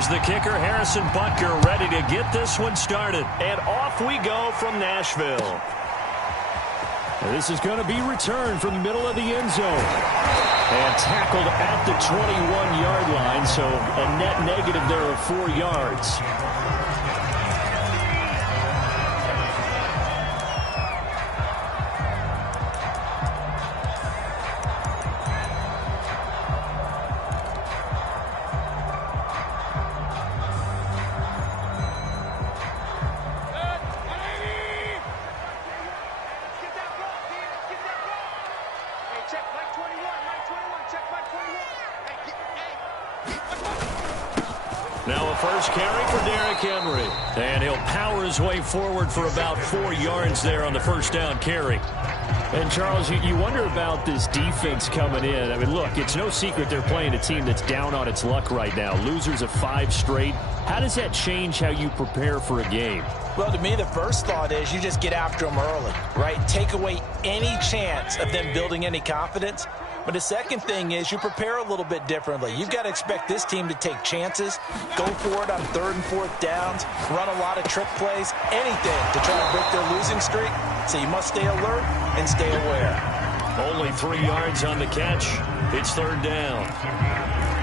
Here's the kicker, Harrison Butker, ready to get this one started. And off we go from Nashville. This is going to be returned from the middle of the end zone. And tackled at the 21-yard line, so a net negative there of 4 yards. Now a first carry for Derrick Henry. And he'll power his way forward for about 4 yards there on the first down carry. And, Charles, you wonder about this defense coming in. I mean, look, it's no secret they're playing a team that's down on its luck right now. Losers of 5 straight. How does that change how you prepare for a game? Well, to me, the first thought is you just get after them early, right? Take away any chance of them building any confidence. But the second thing is you prepare a little bit differently. You've got to expect this team to take chances, go for it on 3rd and 4th downs, run a lot of trick plays, anything to try to break their losing streak. So you must stay alert and stay aware. Only 3 yards on the catch. It's 3rd down.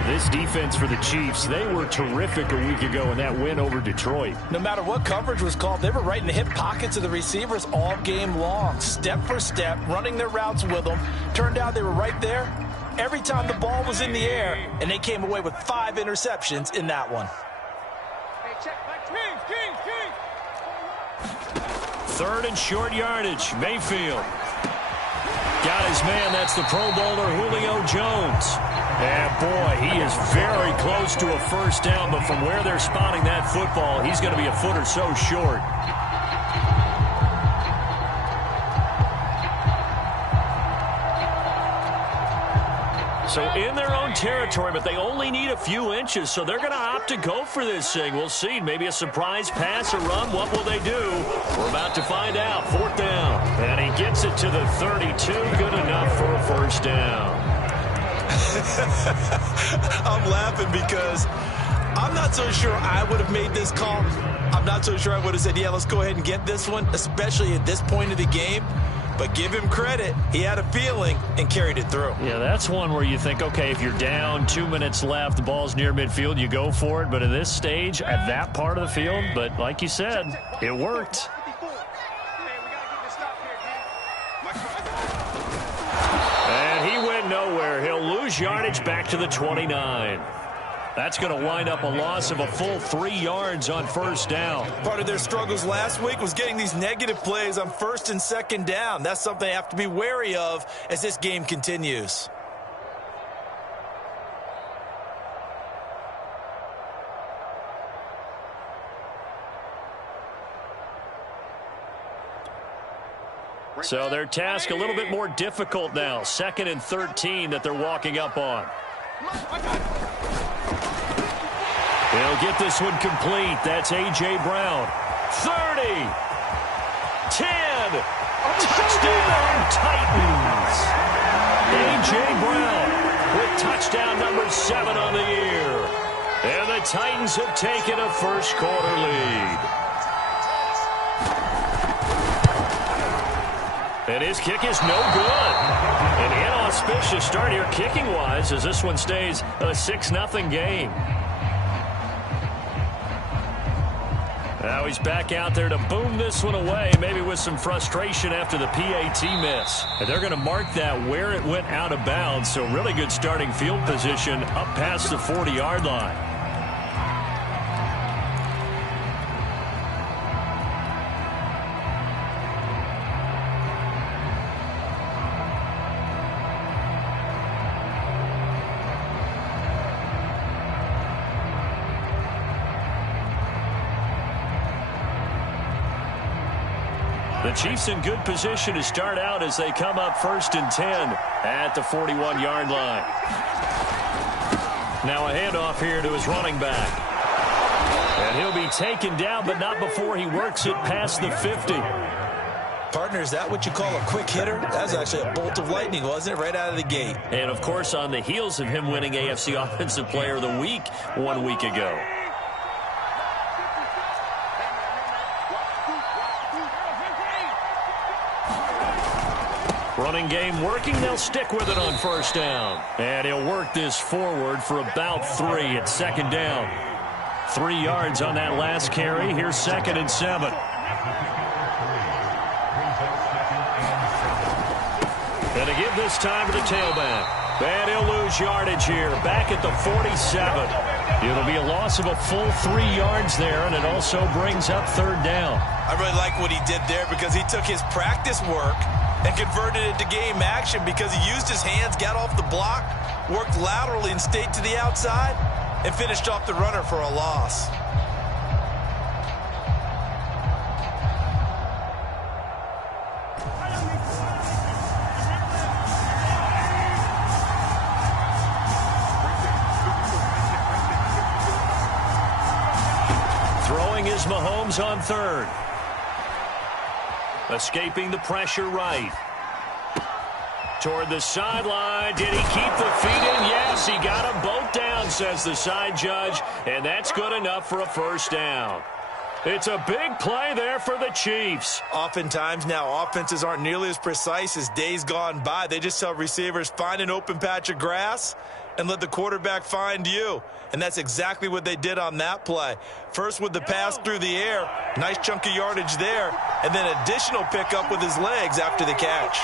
This defense for the Chiefs, they were terrific a week ago in that win over Detroit. No matter what coverage was called, they were right in the hip pockets of the receivers all game long, step for step, running their routes with them. Turned out they were right there every time the ball was in the air, and they came away with 5 interceptions in that one. 3rd and short yardage. Mayfield got his man. That's the Pro Bowler Julio Jones. And, boy, he is very close to a first down, but from where they're spotting that football, he's going to be a foot or so short. So in their own territory, but they only need a few inches, so they're going to opt to go for this thing. We'll see. Maybe a surprise pass or run. What will they do? We're about to find out. 4th down. And he gets it to the 32. Good enough for a first down. I'm laughing because I'm not so sure I would have made this call. I'm not so sure I would have said, yeah, let's go ahead and get this one, especially at this point of the game. But give him credit. He had a feeling and carried it through. Yeah, that's one where you think, okay, if you're down, 2 minutes left, the ball's near midfield, you go for it. But at this stage, at that part of the field, but like you said, it worked. And he went nowhere. He'll lose yardage back to the 29. That's going to wind up a loss of a full 3 yards on first down. Part of their struggles last week was getting these negative plays on 1st and 2nd down. That's something they have to be wary of as this game continues. So their task a little bit more difficult now. 2nd and 13 that they're walking up on. They'll get this one complete. That's A.J. Brown. 30. 10. Touchdown, Titans. A.J. Brown with touchdown number 7 on the year. And the Titans have taken a first-quarter lead. And his kick is no good. An inauspicious start here kicking-wise as this one stays a 6-0 game. Now he's back out there to boom this one away, maybe with some frustration after the PAT miss. And they're going to mark that where it went out of bounds, so really good starting field position up past the 40-yard line. The Chiefs in good position to start out as they come up 1st and 10 at the 41-yard line. Now a handoff here to his running back. And he'll be taken down, but not before he works it past the 50. Partner, is that what you call a quick hitter? That was actually a bolt of lightning, wasn't it? Right out of the gate. And, of course, on the heels of him winning AFC Offensive Player of the Week 1 week ago. Running game working. They'll stick with it on first down. And he'll work this forward for about 3 at second down. 3 yards on that last carry. Here's 2nd and 7. And to give this time to the tailback. And he'll lose yardage here. Back at the 47. It'll be a loss of a full 3 yards there, and it also brings up 3rd down. I really like what he did there because he took his practice work and converted it to game action because he used his hands, got off the block, worked laterally and stayed to the outside, and finished off the runner for a loss. Throwing is Mahomes on 3rd. Escaping the pressure right. Toward the sideline. Did he keep the feet in? Yes, he got them both down, says the side judge. And that's good enough for a first down. It's a big play there for the Chiefs. Oftentimes now, offenses aren't nearly as precise as days gone by. They just tell receivers, find an open patch of grass and let the quarterback find you. And that's exactly what they did on that play. First with the pass through the air, nice chunk of yardage there, and then additional pickup with his legs after the catch.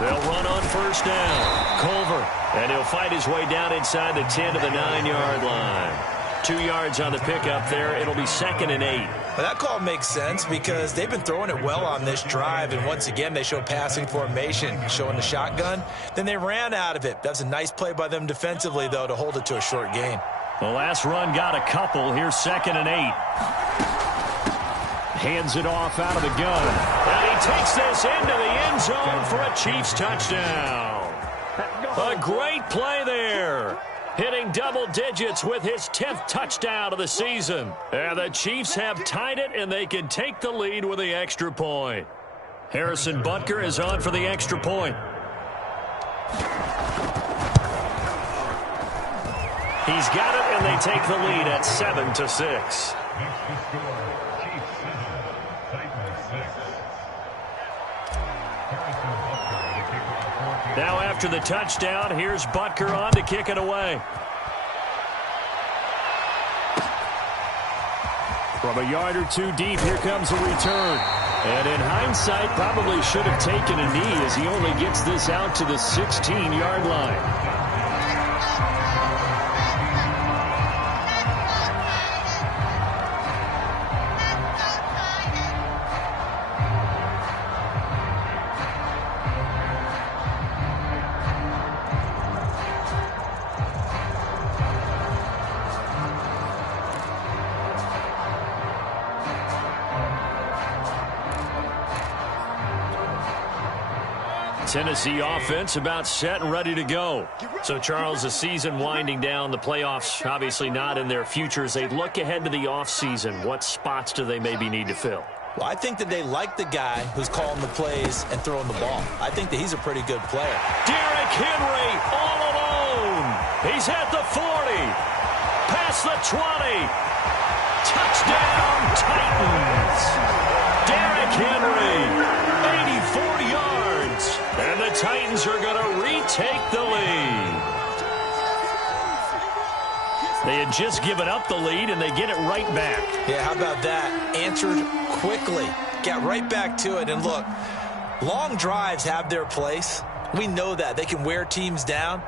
They'll run on first down. Culver, and he'll fight his way down inside the 10 to the 9-yard line. 2 yards on the pickup there. It'll be 2nd and 8. Well, that call makes sense because they've been throwing it well on this drive, and once again they show passing formation, showing the shotgun. Then they ran out of it. That's a nice play by them defensively, though, to hold it to a short gain. The last run got a couple. Here's 2nd and 8. Hands it off out of the gun. And he takes this into the end zone for a Chiefs touchdown. A great play there. Hitting double digits with his 10th touchdown of the season. And the Chiefs have tied it, and they can take the lead with the extra point. Harrison Butker is on for the extra point. He's got it, and they take the lead at 7-6. Now after the touchdown, here's Butker on to kick it away. From a yard or two deep, here comes a return. And in hindsight, probably should have taken a knee as he only gets this out to the 16-yard line. Tennessee offense about set and ready to go. So, Charles, the season winding down, the playoffs obviously not in their future. As they look ahead to the offseason, what spots do they maybe need to fill? Well, I think that they like the guy who's calling the plays and throwing the ball. I think that he's a pretty good player. Derrick Henry all alone. He's at the 40. Past the 20. Touchdown, Titans. Derrick Henry, 84 yards. And the Titans are going to retake the lead. They had just given up the lead, and they get it right back. Yeah, how about that? Answered quickly. Got right back to it. And look, long drives have their place. We know that. They can wear teams down.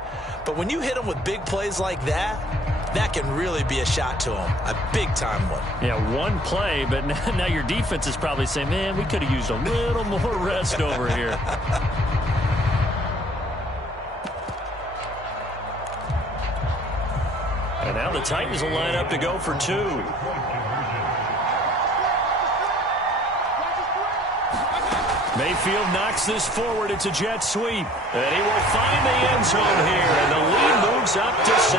But when you hit them with big plays like that, that can really be a shot to them. A big-time one. Yeah, one play, but now your defense is probably saying, man, we could have used a little more rest over here. And now the Titans will line up to go for 2. Mayfield knocks this forward. It's a jet sweep. And he will find the end zone here. And the lead moves up to 7.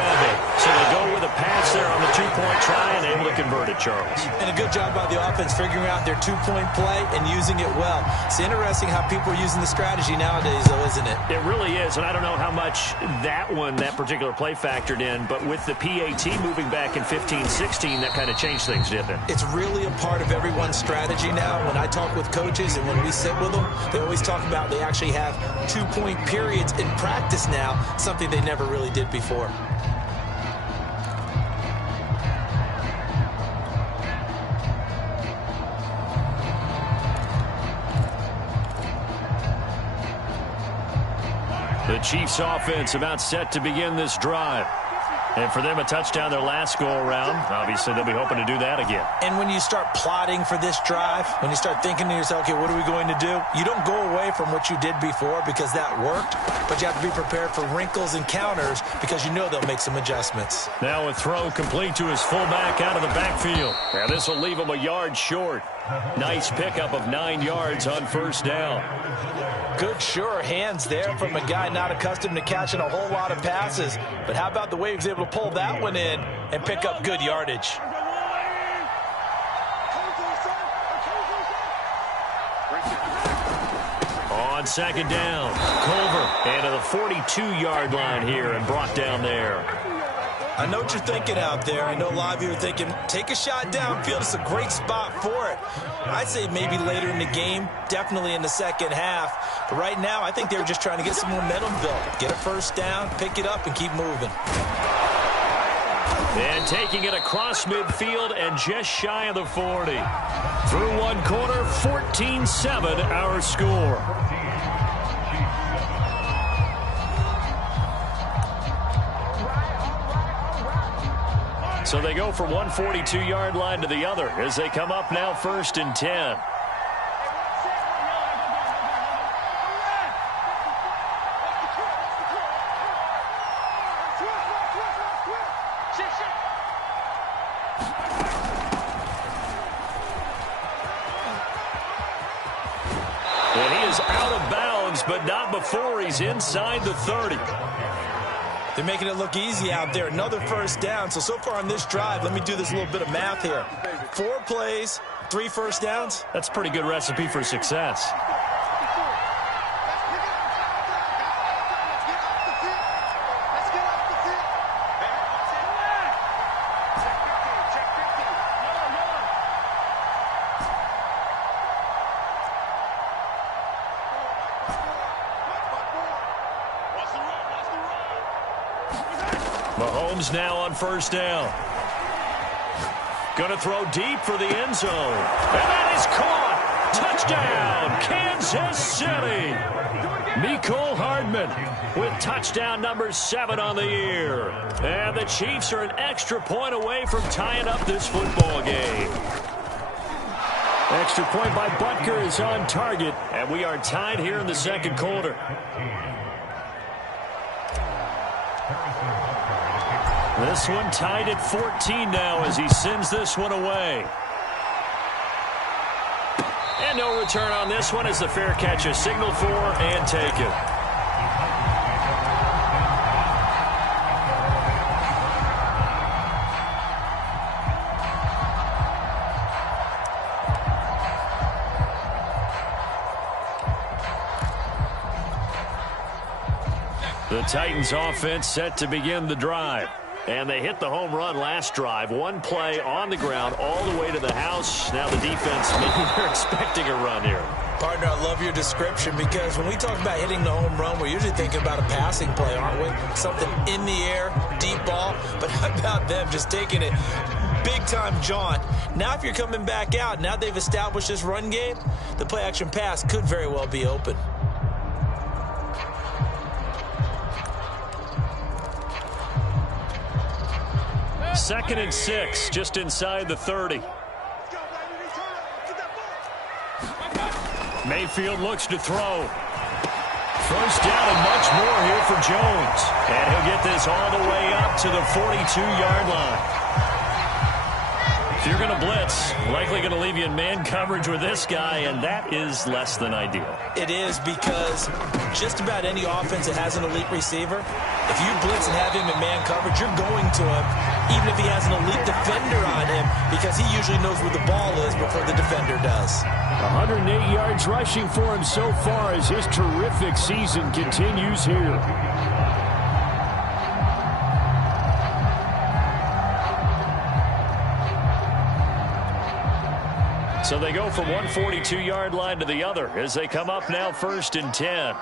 So they go with a pass there on the 2-point try and able to converted, Charles. And a good job by the offense figuring out their two-point play and using it well. It's interesting how people are using the strategy nowadays, though, isn't it? It really is, and I don't know how much that particular play factored in, but with the PAT moving back in 15-16, that kind of changed things, didn't it? It's really a part of everyone's strategy now. When I talk with coaches and when we sit with them, they always talk about they actually have two-point periods in practice now, something they never really did before. The Chiefs offense about set to begin this drive. And for them, a touchdown their last go-around. Obviously, they'll be hoping to do that again. And when you start plotting for this drive, when you start thinking to yourself, okay, what are we going to do? You don't go away from what you did before because that worked, but you have to be prepared for wrinkles and counters because you know they'll make some adjustments. Now a throw complete to his fullback out of the backfield. Now this will leave him a yard short. Nice pickup of 9 yards on first down. Good, sure hands there from a guy not accustomed to catching a whole lot of passes. But how about the way he was able to pull that one in and pick up good yardage? On second down, Culver into the 42-yard line here and brought down there. I know what you're thinking out there. I know a lot of you are thinking, take a shot downfield. It's a great spot for it. I'd say maybe later in the game, definitely in the second half. But right now, I think they were just trying to get some momentum built. Get a first down, pick it up, and keep moving. And taking it across midfield and just shy of the 40. Through one quarter, 14-7 our score. So they go from one 42-yard line to the other as they come up now 1st and 10. And he is out of bounds, but not before he's inside the 30. They're making it look easy out there. Another first down. So far on this drive, let me do this little bit of math here. 4 plays, 3 first downs. That's a pretty good recipe for success. Mahomes now on first down. Going to throw deep for the end zone. And that is caught. Touchdown, Kansas City. Mecole Hardman with touchdown number 7 on the year. And the Chiefs are an extra point away from tying up this football game. Extra point by Butker is on target. And we are tied here in the second quarter. This one tied at 14 now as he sends this one away. And no return on this one as the fair catch is signaled for and taken. The Titans offense set to begin the drive. And they hit the home run last drive. One play on the ground all the way to the house. Now the defense, maybe they're expecting a run here. Partner, I love your description because when we talk about hitting the home run, we're usually thinking about a passing play, aren't we? Something in the air, deep ball. But how about them just taking it big-time jaunt? Now if you're coming back out, now they've established this run game, the play-action pass could very well be open. Second and 6, just inside the 30. Mayfield looks to throw. First down and much more here for Jones. And he'll get this all the way up to the 42-yard line. you're going to blitz, likely going to leave you in man coverage with this guy, and that is less than ideal. It is, because just about any offense that has an elite receiver, if you blitz and have him in man coverage, you're going to him, even if he has an elite defender on him, because he usually knows where the ball is before the defender does. 108 yards rushing for him so far as his terrific season continues here. So they go from one 42-yard line to the other as they come up now 1st and 10.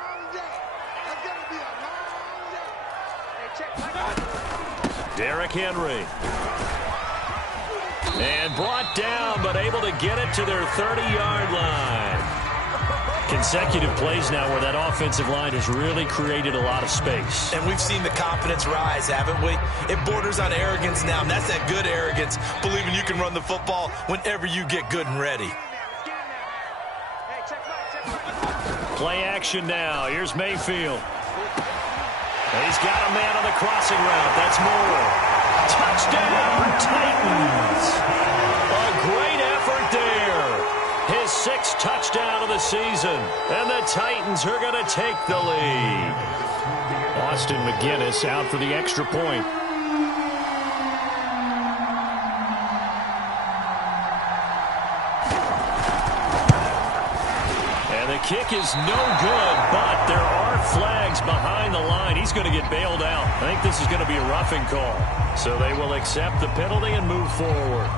Derrick Henry. And brought down, but able to get it to their 30-yard line. Consecutive plays now where that offensive line has really created a lot of space. And we've seen the confidence rise, haven't we? It borders on arrogance now, and that's that good arrogance, believing you can run the football whenever you get good and ready. Play action now. Here's Mayfield. He's got a man on the crossing route. That's Moore. Touchdown, Titans. A great effort there. His 6th touchdown of the season. And the Titans are going to take the lead. Austin McGinnis out for the extra point. And the kick is no good, but there are flags behind the line. He's going to get bailed out. I think this is going to be a roughing call. So they will accept the penalty and move forward.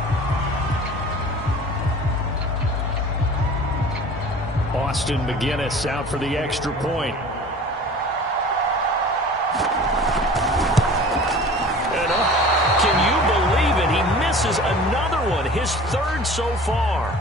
Austin McGinnis out for the extra point. And can you believe it? He misses another one, his 3rd so far.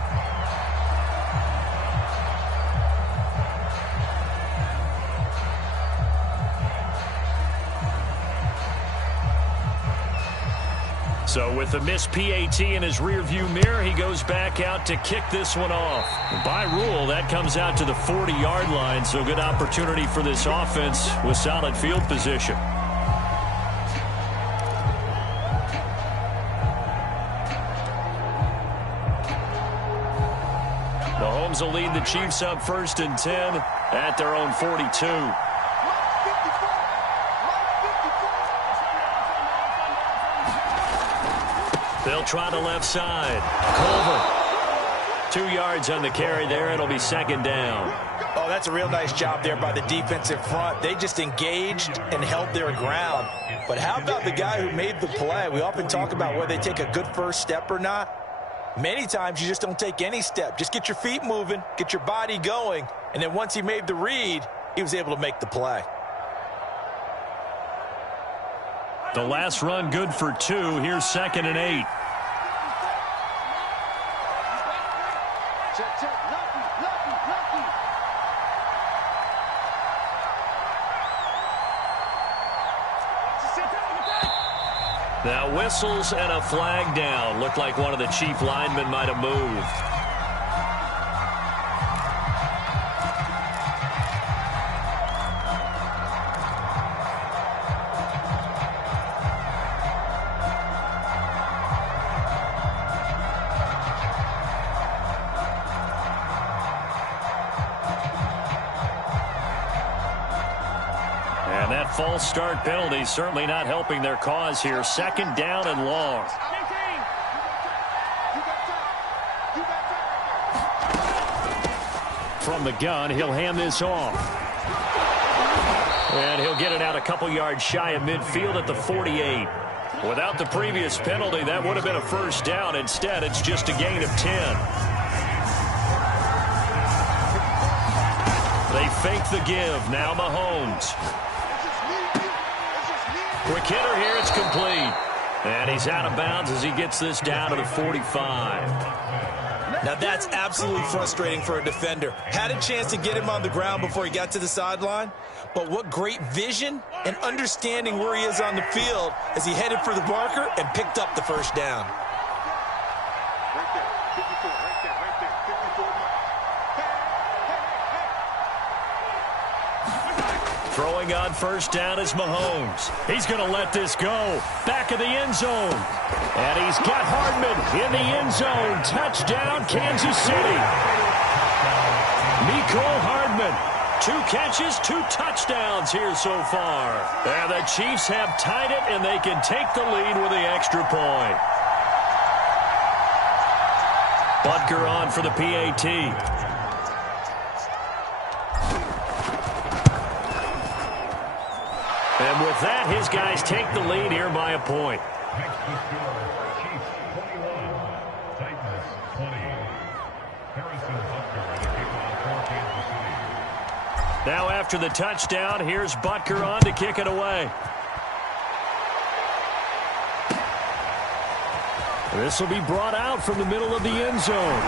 So with the missed PAT in his rearview mirror, he goes back out to kick this one off. By rule, that comes out to the 40-yard line, so good opportunity for this offense with solid field position. Mahomes will lead the Chiefs up 1st and 10 at their own 42. They'll try the left side. Culver. 2 yards on the carry there. It'll be 2nd down. Oh, that's a real nice job there by the defensive front. They just engaged and held their ground. But how about the guy who made the play? We often talk about whether they take a good first step or not. Many times you just don't take any step. Just get your feet moving, get your body going, and then once he made the read, he was able to make the play. The last run good for 2. Here's 2nd and 8. Now whistles and a flag down. Looked like one of the Chief linemen might have moved. And that false start penalty certainly not helping their cause here. 2nd down and long. From the gun, he'll hand this off. And he'll get it out a couple yards shy of midfield at the 48. Without the previous penalty, that would have been a 1st down. Instead, it's just a gain of 10. They fake the give. Now Mahomes. Quick hitter here. It's complete. And he's out of bounds as he gets this down to the 45. Now that's absolutely frustrating for a defender. Had a chance to get him on the ground before he got to the sideline. But what great vision and understanding where he is on the field as he headed for the marker and picked up the 1st down. Throwing on first down is Mahomes. He's going to let this go. Back of the end zone. And he's got Hardman in the end zone. Touchdown, Kansas City. Mecole Hardman. 2 catches, 2 touchdowns here so far. And the Chiefs have tied it, and they can take the lead with the extra point. Butker on for the PAT. And with that, his guys take the lead here by a point. Next to score, Chiefs 21, Titans 20. Harrison Butker and a kickoff for Kansas City. Now after the touchdown, here's Butker on to kick it away. This will be brought out from the middle of the end zone.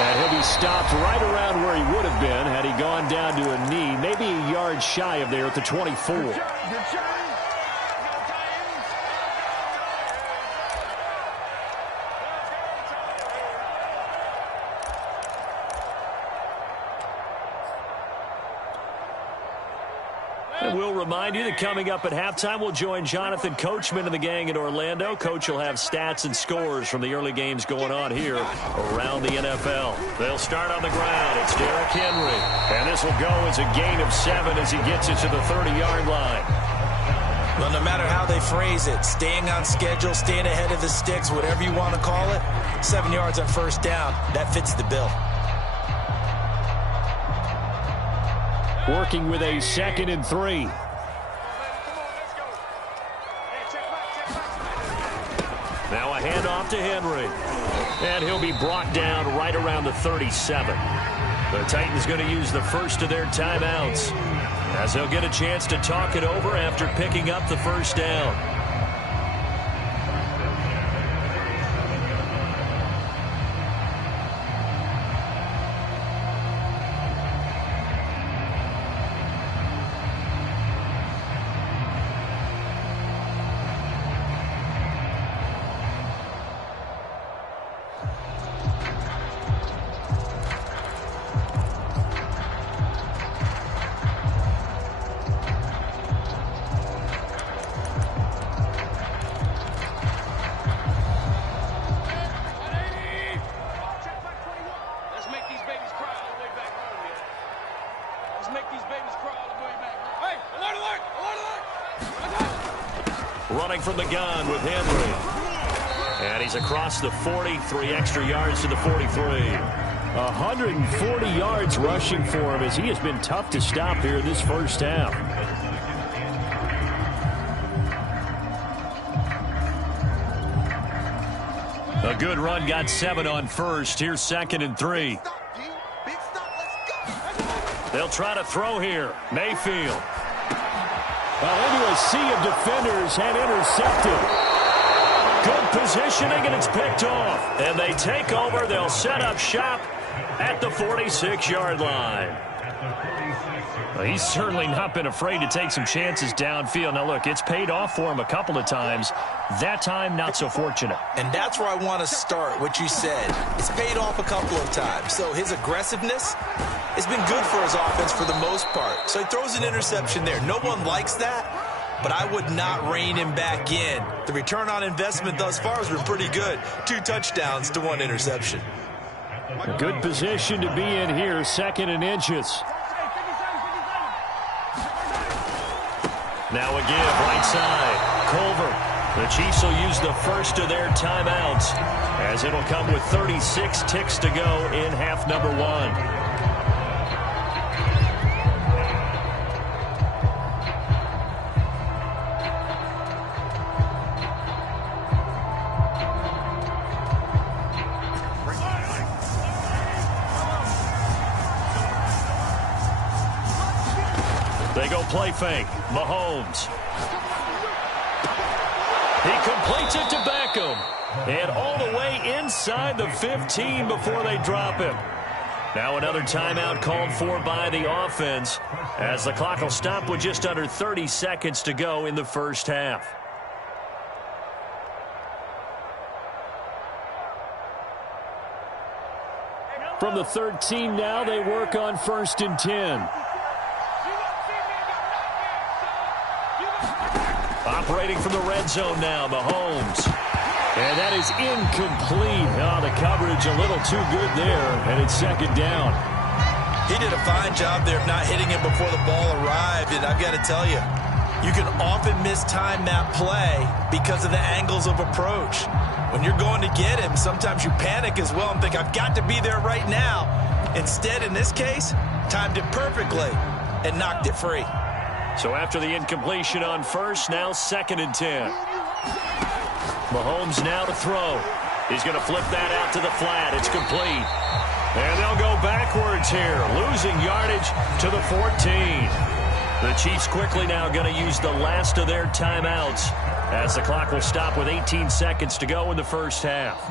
And he'll be stopped right around where he would have been had he gone down to a knee, maybe a yard shy of there at the 24. And we'll remind you that coming up at halftime, we'll join Jonathan Coachman and the gang in Orlando. Coach will have stats and scores from the early games going on here around the NFL. They'll start on the ground. It's Derrick Henry. And this will go as a gain of 7 as he gets it to the 30-yard line. Well, no matter how they phrase it, staying on schedule, staying ahead of the sticks, whatever you want to call it, 7 yards on first down, that fits the bill. Working with a 2nd and 3. Now a handoff to Henry. And he'll be brought down right around the 37. The Titans going to use the first of their timeouts, as they'll get a chance to talk it over after picking up the first down. Running from the gun with Henry. And he's across the 40, 3 extra yards to the 43. 140 yards rushing for him as he has been tough to stop here in this first half. A good run, got 7 on first. Here's 2nd and 3. They'll try to throw here. Mayfield. Into a sea of defenders and intercepted. Good positioning, and it's picked off. And they take over. They'll set up shop at the 46-yard line. Well, he's certainly not been afraid to take some chances downfield. Now, look, it's paid off for him a couple of times. That time, not so fortunate. And that's where I want to start, what you said. It's paid off a couple of times. So his aggressiveness has been good for his offense for the most part. So he throws an interception there. No one likes that, but I would not rein him back in. The return on investment thus far has been pretty good. 2 touchdowns to 1 interception. A good position to be in here, 2nd and inches. Now a give, right side. Culver. The Chiefs will use the first of their timeouts, as it'll come with 36 ticks to go in half number 1. They go play fake. Mahomes. He completes it to Beckham. And all the way inside the 15 before they drop him. Now another timeout called for by the offense, as the clock will stop with just under 30 seconds to go in the first half. From the 13 now, they work on 1st and 10. operating from the red zone now, Mahomes. And that is incomplete. Oh, the coverage a little too good there, and it's second down. He did a fine job there of not hitting him before the ball arrived, and I've got to tell you, you can often mistime that play because of the angles of approach. When you're going to get him, sometimes you panic as well and think, I've got to be there right now. Instead, in this case, timed it perfectly and knocked it free. So after the incompletion on first, now 2nd and 10. Mahomes now to throw. He's going to flip that out to the flat. It's complete. And they'll go backwards here, losing yardage to the 14. The Chiefs quickly now going to use the last of their timeouts as the clock will stop with 18 seconds to go in the first half.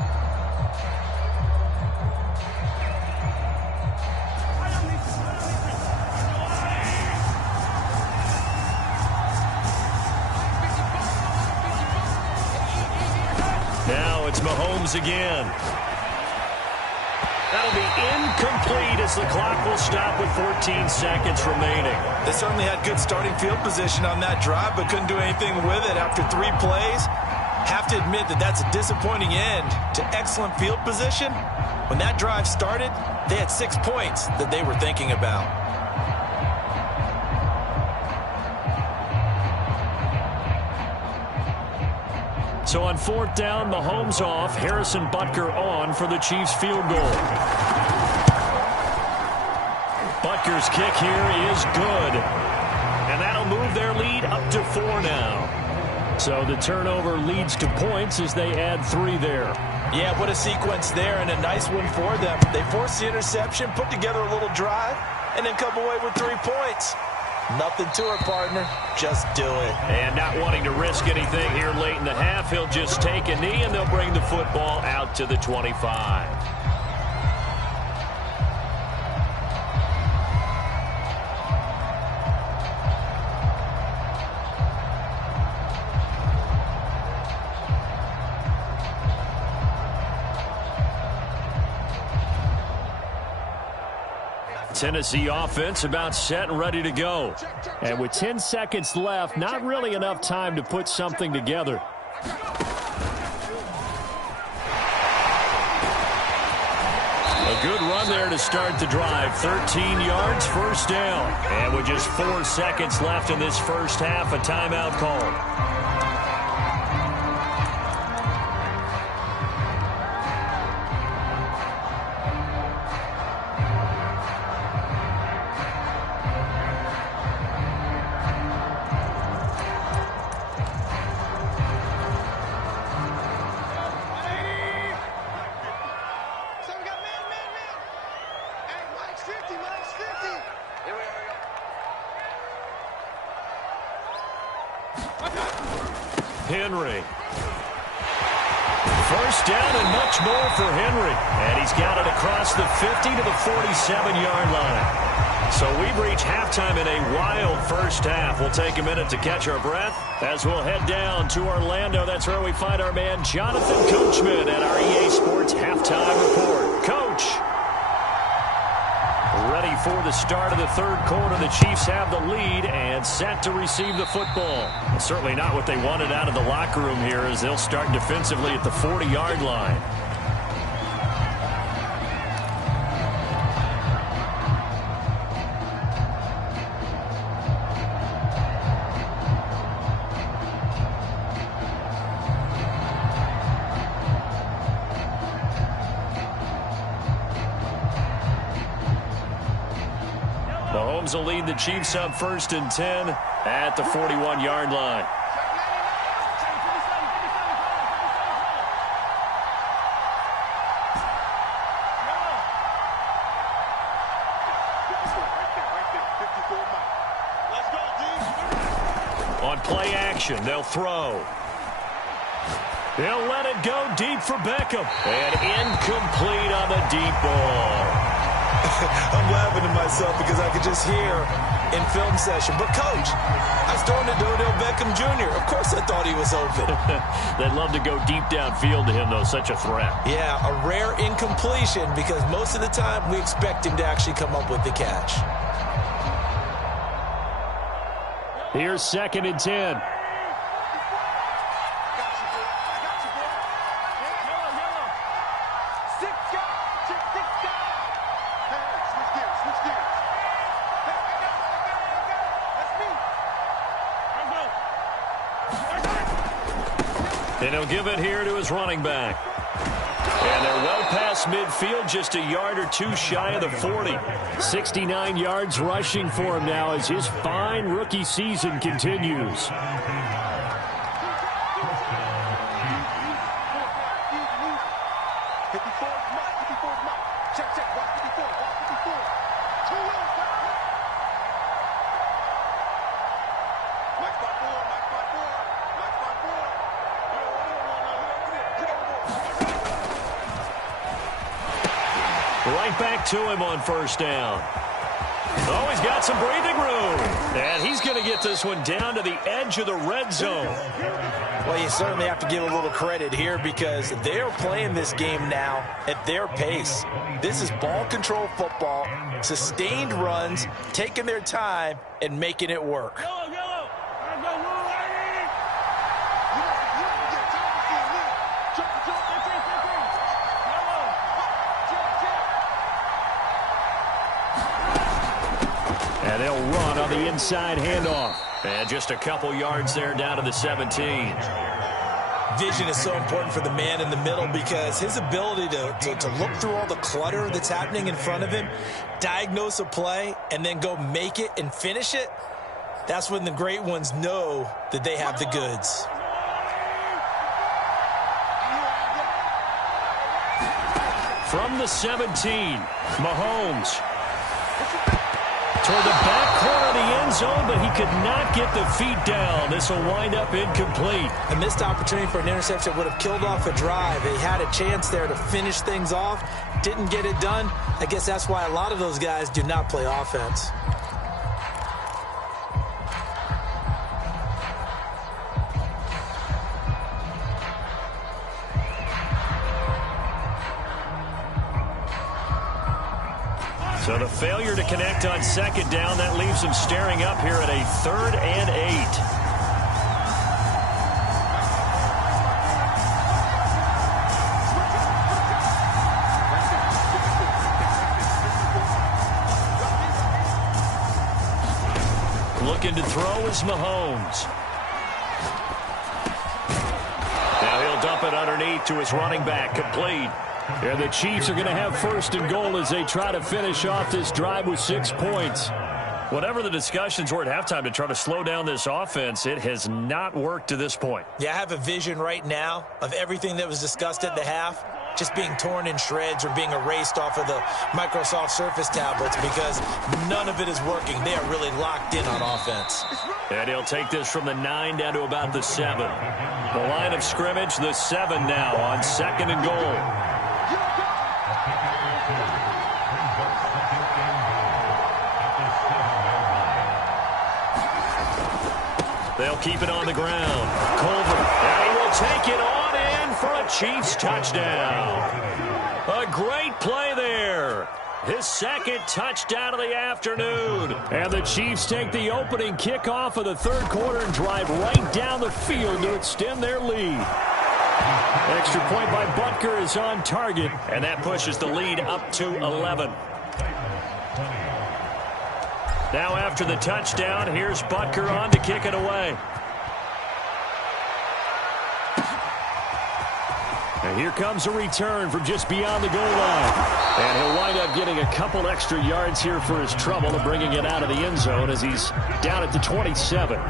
Now it's Mahomes again. That'll be incomplete as the clock will stop with 14 seconds remaining. They certainly had good starting field position on that drive, but couldn't do anything with it after 3 plays. Have to admit that that's a disappointing end to excellent field position. When that drive started, they had 6 points that they were thinking about. So on 4th down, Mahomes off, Harrison Butker on for the Chiefs field goal. Butker's kick here is good. And that'll move their lead up to 4 now. So the turnover leads to points as they add 3 there. Yeah, what a sequence there, and a nice one for them. They forced the interception, put together a little drive, and then come away with 3 points. Nothing to it, partner. Just do it. And not wanting to risk anything here late in the half, he'll just take a knee, and they'll bring the football out to the 25. Tennessee offense about set and ready to go. And with 10 seconds left, not really enough time to put something together. A good run there to start the drive. 13 yards, first down. And with just 4 seconds left in this first half, a timeout called. Henry. First down and much more for Henry. And he's got it across the 50 to the 47-yard line. So we've reached halftime in a wild first half. We'll take a minute to catch our breath as we'll head down to Orlando. That's where we find our man Jonathan Coachman at our EA Sports Halftime Report. Coach. Ready for the start of the third quarter. The Chiefs have the lead and set to receive the football. Certainly not what they wanted out of the locker room here as they'll start defensively at the 40-yard line. Mahomes will lead the Chiefs up 1st and 10 at the 41-yard line. On play action, they'll throw. They'll let it go deep for Beckham. And incomplete on the deep ball. I'm laughing to myself because I could just hear in film session. But, Coach, I was throwing to Odell Beckham Jr. Of course I thought he was open. They'd love to go deep downfield to him, though. Such a threat. Yeah, a rare incompletion because most of the time we expect him to actually come up with the catch. Here's 2nd and 10. And he'll give it here to his running back. And they're well past midfield, just a yard or two shy of the 40. 69 yards rushing for him now as his fine rookie season continues. Right back to him on first down. Oh, he's got some breathing room. And he's going to get this one down to the edge of the red zone. Well, you certainly have to give a little credit here because they're playing this game now at their pace. This is ball control football, sustained runs, taking their time and making it work. And they'll run on the inside handoff. And just a couple yards there down to the 17. Vision is so important for the man in the middle because his ability to look through all the clutter that's happening in front of him, diagnose a play, and then go make it and finish it, that's when the great ones know that they have the goods. From the 17, Mahomes. Toward the back corner of the end zone, but he could not get the feet down. This will wind up incomplete. A missed opportunity for an interception would have killed off a drive. They had a chance there to finish things off. Didn't get it done. I guess that's why a lot of those guys do not play offense. So the failure to connect on second down, that leaves them staring up here at a 3rd and 8. Looking to throw is Mahomes. Now he'll dump it underneath to his running back, complete. And the Chiefs are going to have 1st and goal as they try to finish off this drive with 6 points. Whatever the discussions were at halftime to try to slow down this offense, it has not worked to this point. Yeah, I have a vision right now of everything that was discussed at the half just being torn in shreds or being erased off of the Microsoft Surface tablets because none of it is working. They are really locked in on offense. And he'll take this from the 9 down to about the 7. The line of scrimmage, the 7 now on 2nd and goal. They'll keep it on the ground. Culver, and he will take it on in for a Chiefs touchdown. A great play there. His 2nd touchdown of the afternoon. And the Chiefs take the opening kickoff of the 3rd quarter and drive right down the field to extend their lead. Extra point by Butker is on target. And that pushes the lead up to 11. Now after the touchdown, here's Butker on to kick it away. And here comes a return from just beyond the goal line. And he'll wind up getting a couple extra yards here for his trouble and bringing it out of the end zone as he's down at the 27.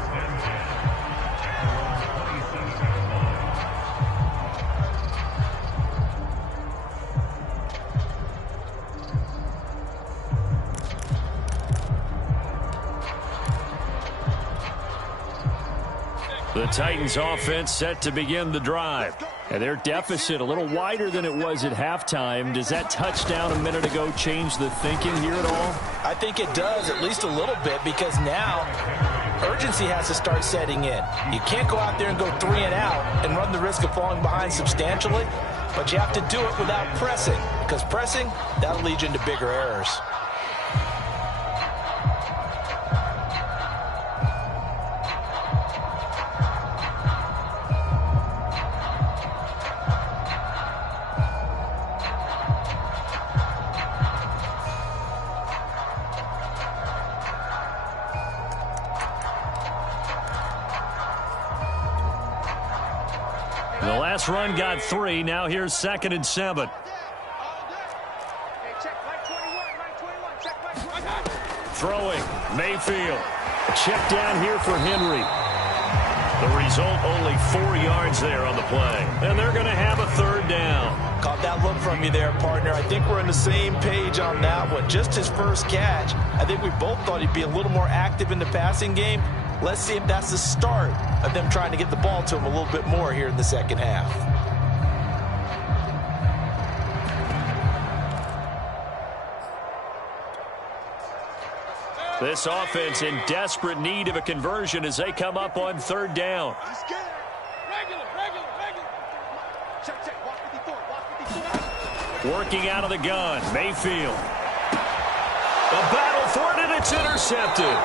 The Titans offense set to begin the drive. And their deficit a little wider than it was at halftime. Does that touchdown a minute ago change the thinking here at all? I think it does, at least a little bit, because now urgency has to start setting in. You can't go out there and go 3 and out and run the risk of falling behind substantially, but you have to do it without pressing, because pressing, that'll lead you into bigger errors. The last run got 3. Now here's 2nd and 7. Throwing, Mayfield. Check down here for Henry. The result, only 4 yards there on the play. And they're going to have a 3rd down. Caught that look from you there, partner. I think we're on the same page on that one. Just his first catch. I think we both thought he'd be a little more active in the passing game. Let's see if that's the start of them trying to get the ball to him a little bit more here in the second half. This offense in desperate need of a conversion as they come up on 3rd down. Working out of the gun, Mayfield. The battle for it, and it's intercepted.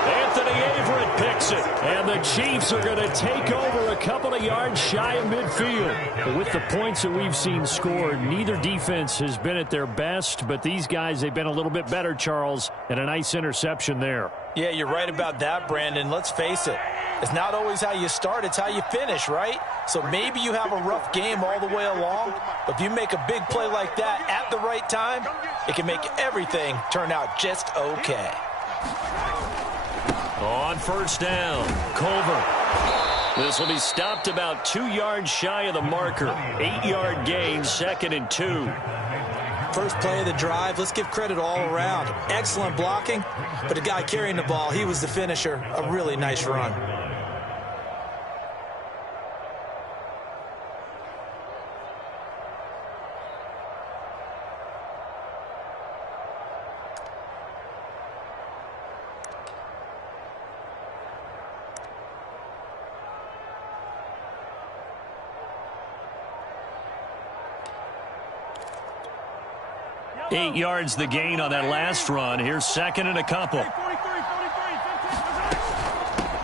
Anthony Averett picks it, and the Chiefs are going to take over a couple of yards shy of midfield. But with the points that we've seen scored, neither defense has been at their best, but these guys, they've been a little bit better, Charles, and a nice interception there. Yeah, you're right about that, Brandon. Let's face it. It's not always how you start, it's how you finish, right? So maybe you have a rough game all the way along, but if you make a big play like that at the right time, it can make everything turn out just okay. On 1st down, Culver. This will be stopped about 2 yards shy of the marker. 8-yard gain, 2nd and 2. First play of the drive, let's give credit all around. Excellent blocking, but the guy carrying the ball, he was the finisher. A really nice run. Eight yards the gain on that last run. Here's 2nd and a couple.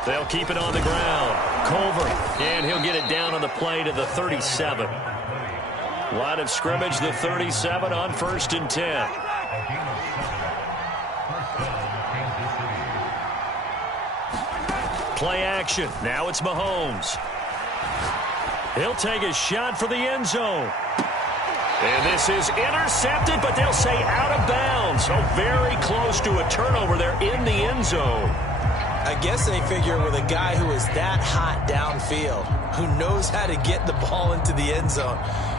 They'll keep it on the ground. Culver, and he'll get it down on the play to the 37. Line of scrimmage, the 37 on 1st and 10. Play action. Now it's Mahomes. He'll take a shot for the end zone. And this is intercepted, but they'll say out of bounds. So very close to a turnover there in the end zone. I guess they figure with a guy who is that hot downfield, who knows how to get the ball into the end zone,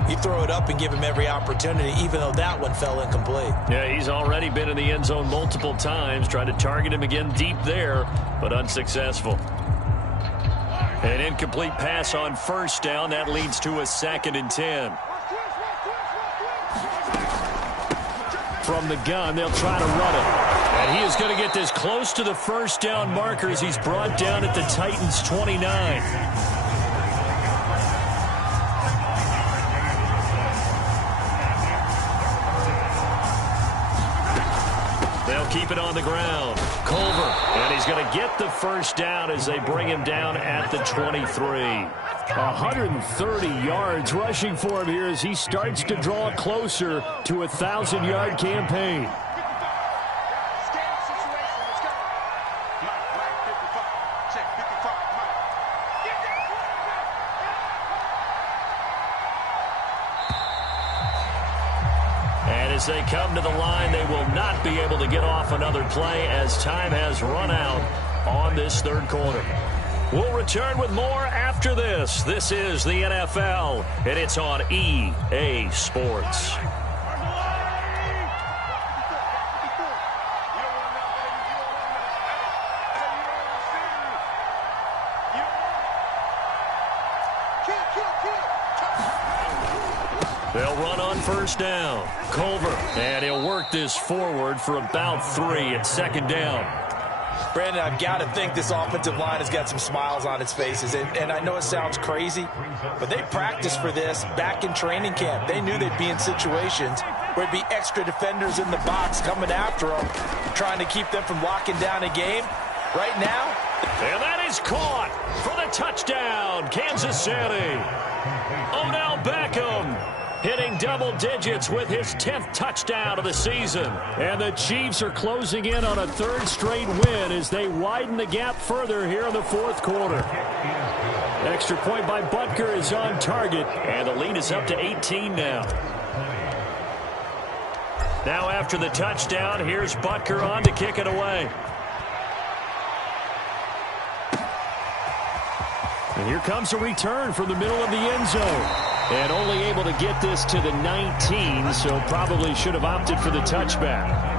you throw it up and give him every opportunity, even though that one fell incomplete. Yeah, he's already been in the end zone multiple times, trying to target him again deep there, but unsuccessful. An incomplete pass on 1st down. That leads to a 2nd and 10. From the gun, they'll try to run it. And he is going to get this close to the 1st down marker as he's brought down at the Titans' 29. They'll keep it on the ground. Culver, and he's going to get the 1st down as they bring him down at the 23. 130 yards rushing for him here as he starts to draw closer to a 1,000-yard campaign. And as they come to the line, they will not be able to get off another play as time has run out on this 3rd quarter. We'll return with more after this. This is the NFL, and it's on EA Sports. They'll run on 1st down. Culver, and he'll work this forward for about 3 at 2nd down. Brandon, I've got to think this offensive line has got some smiles on its faces. And I know it sounds crazy, but they practiced for this back in training camp. They knew they'd be in situations where there'd be extra defenders in the box coming after them, trying to keep them from locking down a game. Right now. And that is caught for the touchdown, Kansas City. Odell Beckham hitting double digits with his 10th touchdown of the season. And the Chiefs are closing in on a 3rd straight win as they widen the gap further here in the 4th quarter. Extra point by Butker is on target, and the lead is up to 18 now. Now after the touchdown, here's Butker on to kick it away. And here comes a return from the middle of the end zone. And only able to get this to the 19, so probably should have opted for the touchback.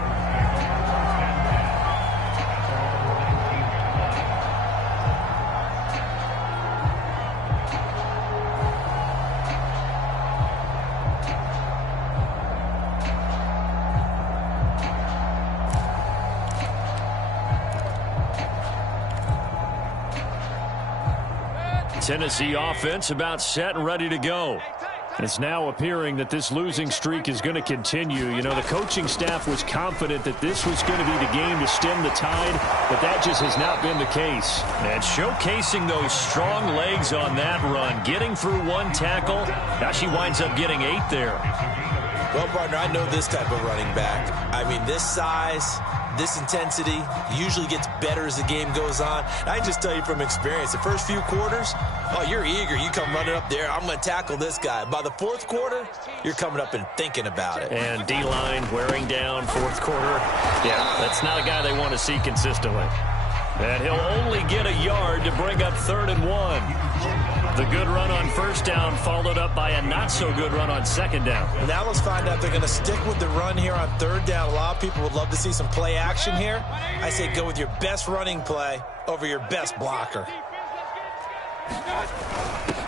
Tennessee offense about set and ready to go. It's now appearing that this losing streak is going to continue. You know, the coaching staff was confident that this was going to be the game to stem the tide, but that just has not been the case. And showcasing those strong legs on that run, getting through one tackle. Now she winds up getting 8 there. Well, partner, I know this type of running back. I mean, this size, this intensity usually gets better as the game goes on. I can just tell you from experience, the first few quarters, oh, you're eager. You come running up there, I'm going to tackle this guy. By the fourth quarter, you're coming up and thinking about it. And D-line wearing down fourth quarter. Yeah, that's not a guy they want to see consistently. And he'll only get a yard to bring up 3rd and 1. The good run on first down followed up by a not-so-good run on second down. Now let's find out they're going to stick with the run here on 3rd down. A lot of people would love to see some play action here. I say go with your best running play over your best blocker.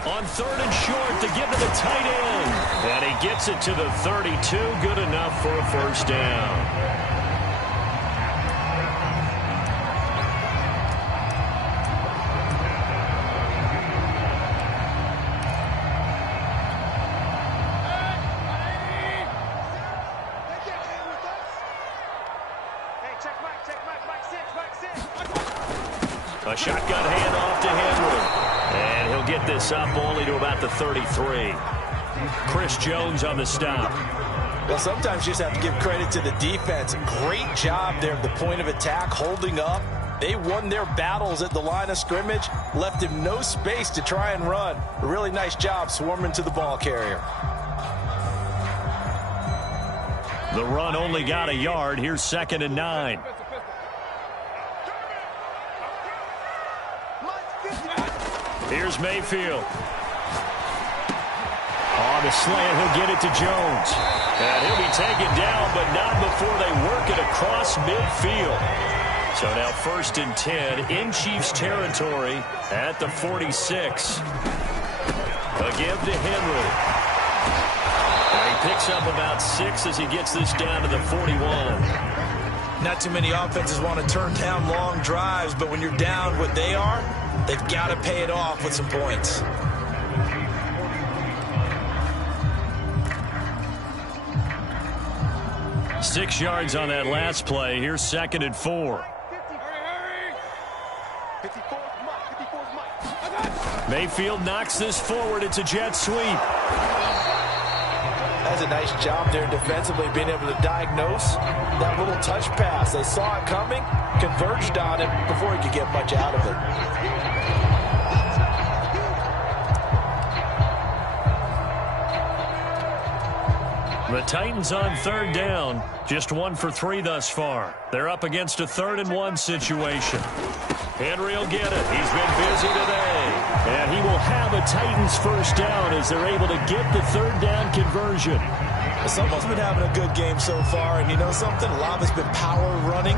On 3rd and short to give to the tight end. And he gets it to the 32. Good enough for a first down. A shotgun handoff to Henry. And he'll get this up only to about the 33. Chris Jones on the stop. Well, sometimes you just have to give credit to the defense. Great job there at the point of attack, holding up. They won their battles at the line of scrimmage, left him no space to try and run. A really nice job swarming to the ball carrier. The run only got a yard. Here's 2nd and 9. Here's Mayfield. On the slant, he'll get it to Jones. And he'll be taken down, but not before they work it across midfield. So now 1st and 10 in Chiefs territory at the 46. A give to Henry. And he picks up about 6 as he gets this down to the 41. Not too many offenses want to turn down long drives, but when you're down what they are, they've got to pay it off with some points. Six yards on that last play. Here's 2nd and 4. Mayfield knocks this forward. It's a jet sweep. That's a nice job there defensively, being able to diagnose that little touch pass. They saw it coming, converged on it before he could get much out of it. The Titans on 3rd down, just 1 for 3 thus far. They're up against a 3rd and 1 situation. Henry will get it. He's been busy today. And he will have a Titans first down as they're able to get the 3rd down conversion. Someone's been having a good game so far, and you know something? A lot of it's been power running.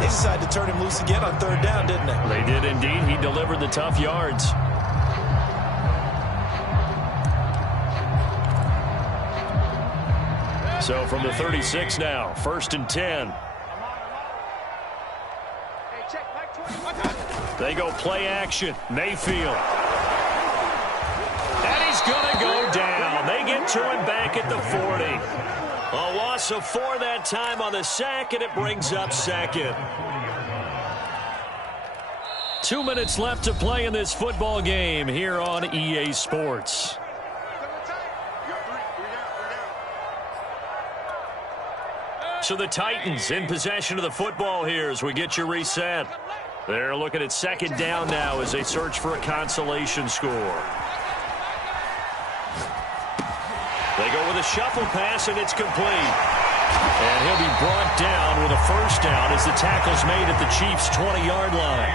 They decided to turn him loose again on 3rd down, didn't they? They did indeed. He delivered the tough yards. So from the 36 now, 1st and 10. They go play action. Mayfield. And he's going to go down. They get to him back at the 40. A loss of 4 that time on the sack, and it brings up 2nd. 2 minutes left to play in this football game here on EA Sports. So the Titans in possession of the football here as we get you reset. They're looking at second down now as they search for a consolation score. They go with a shuffle pass, and it's complete. And he'll be brought down with a first down as the tackle's made at the Chiefs' 20-yard line.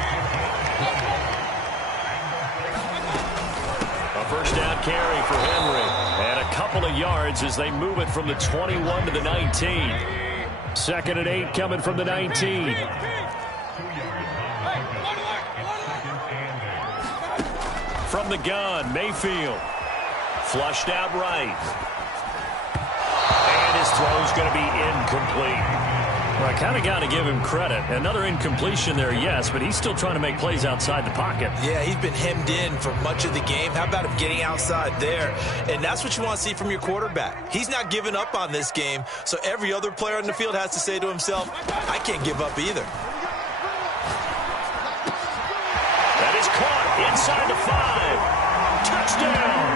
A first down carry for Henry. And a couple of yards as they move it from the 21 to the 19. 2nd and 8 coming from the 19. From the gun, Mayfield. Flushed out right. And his throw's going to be incomplete. Well, I kind of got to give him credit. Another incompletion there, yes, but he's still trying to make plays outside the pocket. Yeah, he's been hemmed in for much of the game. How about him getting outside there? And that's what you want to see from your quarterback. He's not giving up on this game, so every other player on the field has to say to himself, I can't give up either. That is caught inside the 5. Touchdown!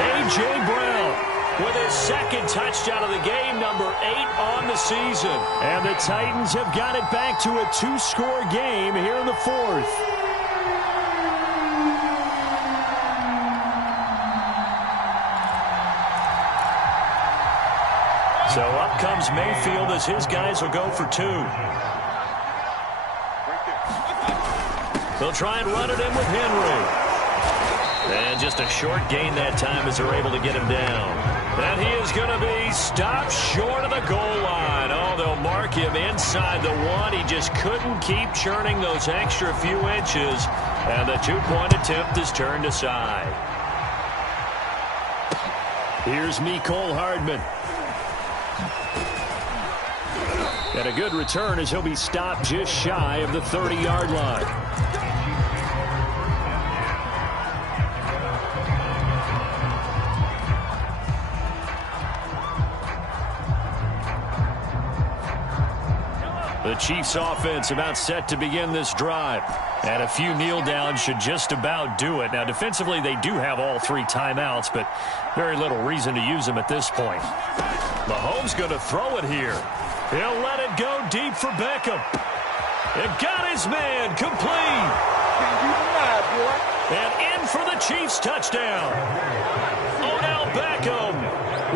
A.J. Brown with his second touchdown of the game, number 8 on the season. And the Titans have got it back to a 2-score game here in the 4th. So up comes Mayfield as his guys will go for 2. They'll try and run it in with Henry. And just a short gain that time as they're able to get him down. And he is going to be stopped short of the goal line. Oh, they'll mark him inside the 1. He just couldn't keep churning those extra few inches. And the 2-point attempt is turned aside. Here's Mecole Hardman. And a good return as he'll be stopped just shy of the 30-yard line. The Chiefs offense about set to begin this drive. And a few kneel downs should just about do it. Now defensively they do have all 3 timeouts, but very little reason to use them at this point. Mahomes going to throw it here. He'll let it go deep for Beckham. It got his man complete. And in for the Chiefs touchdown. Odell Beckham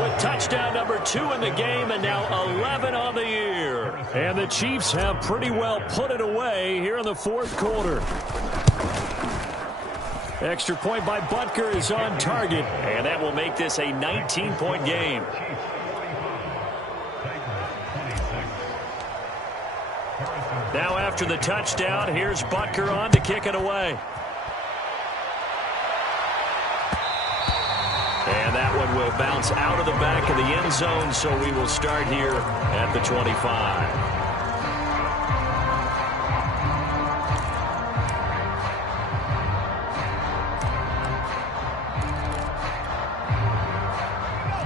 with touchdown number 2 in the game and now 11 on the year. And the Chiefs have pretty well put it away here in the 4th quarter. Extra point by Butker is on target, and that will make this a 19-point game. Now after the touchdown, here's Butker on to kick it away. And that one will bounce out of the back of the end zone, so we will start here at the 25.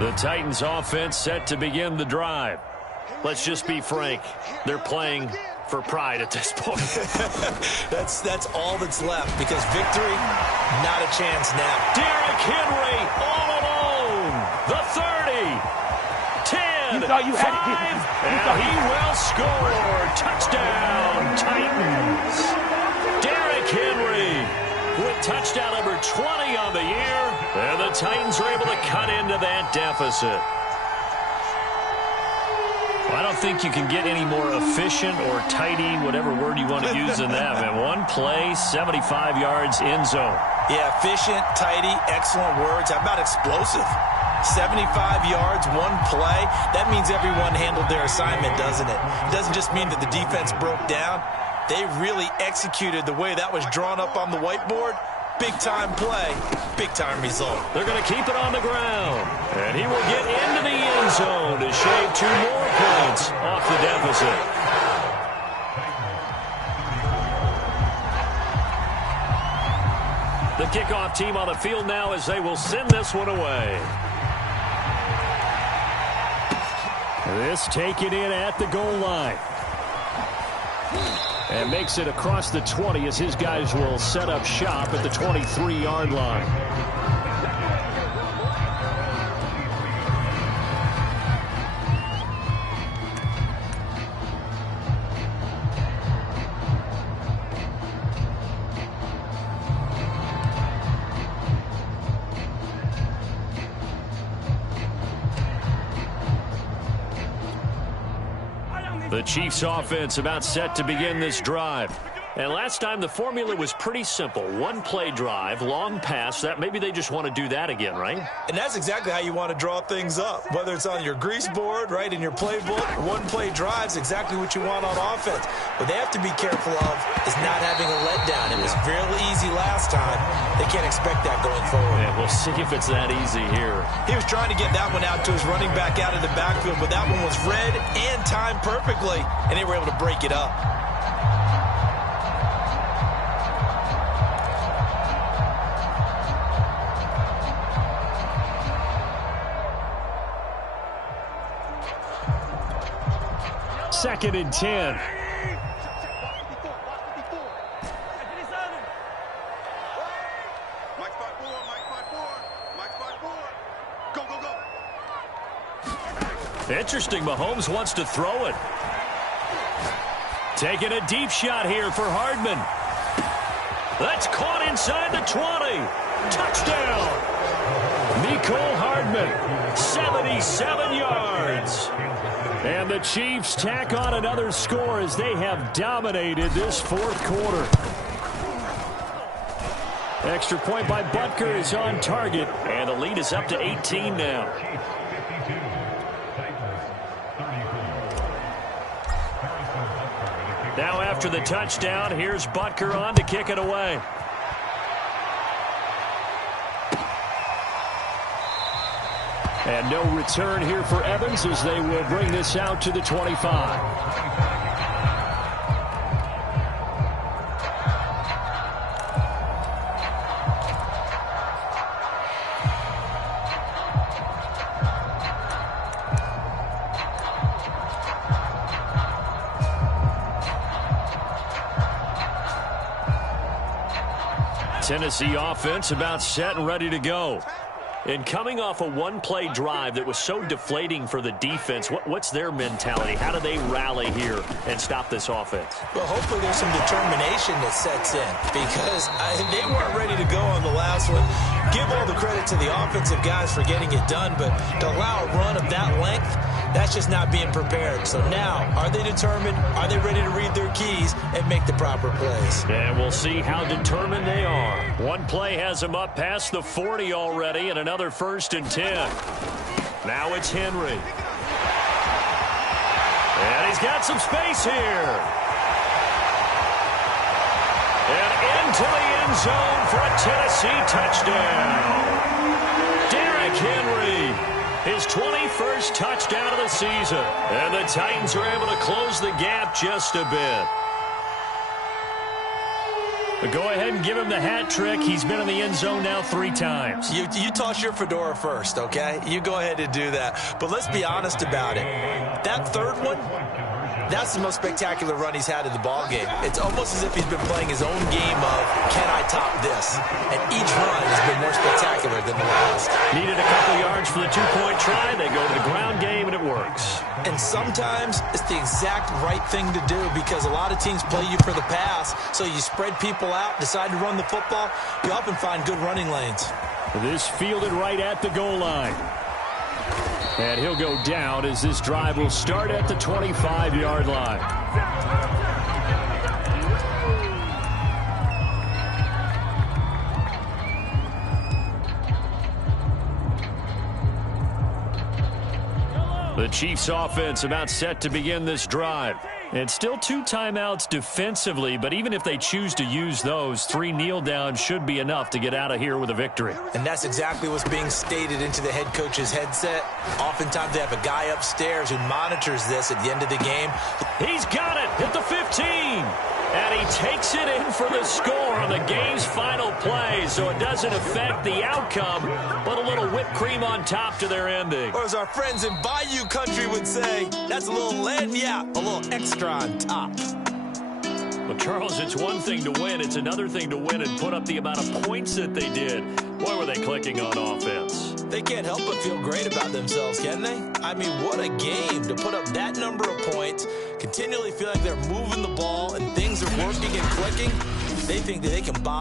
The Titans offense set to begin the drive. Let's just be frank. They're playing for pride at this point. That's all that's left, because victory, not a chance now. Derrick Henry all alone. The 30. 10. 5. And he will score. Touchdown, Titans. Derrick Henry with touchdown number 20 on the year. And the Titans are able to cut into that deficit. I don't think you can get any more efficient or tidy, whatever word you want to use in that. Man, one play, 75 yards, end zone. Yeah, efficient, tidy, excellent words. How about explosive? 75 yards, one play. That means everyone handled their assignment, doesn't it? It doesn't just mean that the defense broke down. They really executed the way that was drawn up on the whiteboard. Big-time play, big-time result. They're going to keep it on the ground. And he will get into the end zone to shave 2 more points off the deficit. The kickoff team on the field now as they will send this one away. This taken in at the goal line. And makes it across the 20 as his guys will set up shop at the 23-yard line. The Chiefs offense about set to begin this drive. And last time the formula was pretty simple. One-play drive, long pass. That maybe they just want to do that again, right? And that's exactly how you want to draw things up. Whether it's on your grease board, right, in your playbook, one-play drives, exactly what you want on offense. What they have to be careful of is not having a letdown. It was fairly easy last time. They can't expect that going forward. Yeah, we'll see if it's that easy here. He was trying to get that one out to his running back out of the backfield, but that one was read and timed perfectly, and they were able to break it up. Second and 10. Interesting, Mahomes wants to throw it. Taking a deep shot here for Hardman. That's caught inside the 20. Touchdown. Mecole Hardman, 77 yards. And the Chiefs tack on another score as they have dominated this fourth quarter. Extra point by Butker is on target, and the lead is up to 18 now. Now after the touchdown, here's Butker on to kick it away. And no return here for Evans as they will bring this out to the 25. Tennessee offense about set and ready to go. And coming off a one-play drive that was so deflating for the defense, what's their mentality? How do they rally here and stop this offense? Well, hopefully there's some determination that sets in because they weren't ready to go on the last one. Give all the credit to the offensive guys for getting it done, but to allow a run of that length, that's just not being prepared. So now, are they determined? Are they ready to read their keys and make the proper plays? And we'll see how determined they are. One play has them up past the 40 already, and another 1st and 10. Now it's Henry. And he's got some space here. And into the end zone for a Tennessee touchdown. Derrick Henry. His 21st touchdown of the season. And the Titans are able to close the gap just a bit. But go ahead and give him the hat trick. He's been in the end zone now 3 times. You toss your fedora first, okay? You go ahead and do that. But let's be honest about it. That third one, that's the most spectacular run he's had in the ballgame. It's almost as if he's been playing his own game of, can I top this? And each run has been more spectacular than the last. Needed a couple yards for the 2-point try. They go to the ground game, and it works. And sometimes it's the exact right thing to do because a lot of teams play you for the pass, so you spread people out, decide to run the football. You often find good running lanes. This fielded right at the goal line. And he'll go down as this drive will start at the 25-yard line. The Chiefs offense about set to begin this drive. And still 2 timeouts defensively, but even if they choose to use those, 3 kneel downs should be enough to get out of here with a victory. And that's exactly what's being stated into the head coach's headset. Oftentimes they have a guy upstairs who monitors this at the end of the game. He's got it at the 15. And he takes it in for the score on the game's final play, so it doesn't affect the outcome, but a little whipped cream on top to their ending. Or as our friends in Bayou Country would say, that's a little lagniappe, a little extra on top. Well, Charles, it's one thing to win. It's another thing to win and put up the amount of points that they did. Boy, were they clicking on offense. They can't help but feel great about themselves, can they? I mean, what a game to put up that number of points, continually feel like they're moving the ball and things are working and clicking. They think that they can bomb.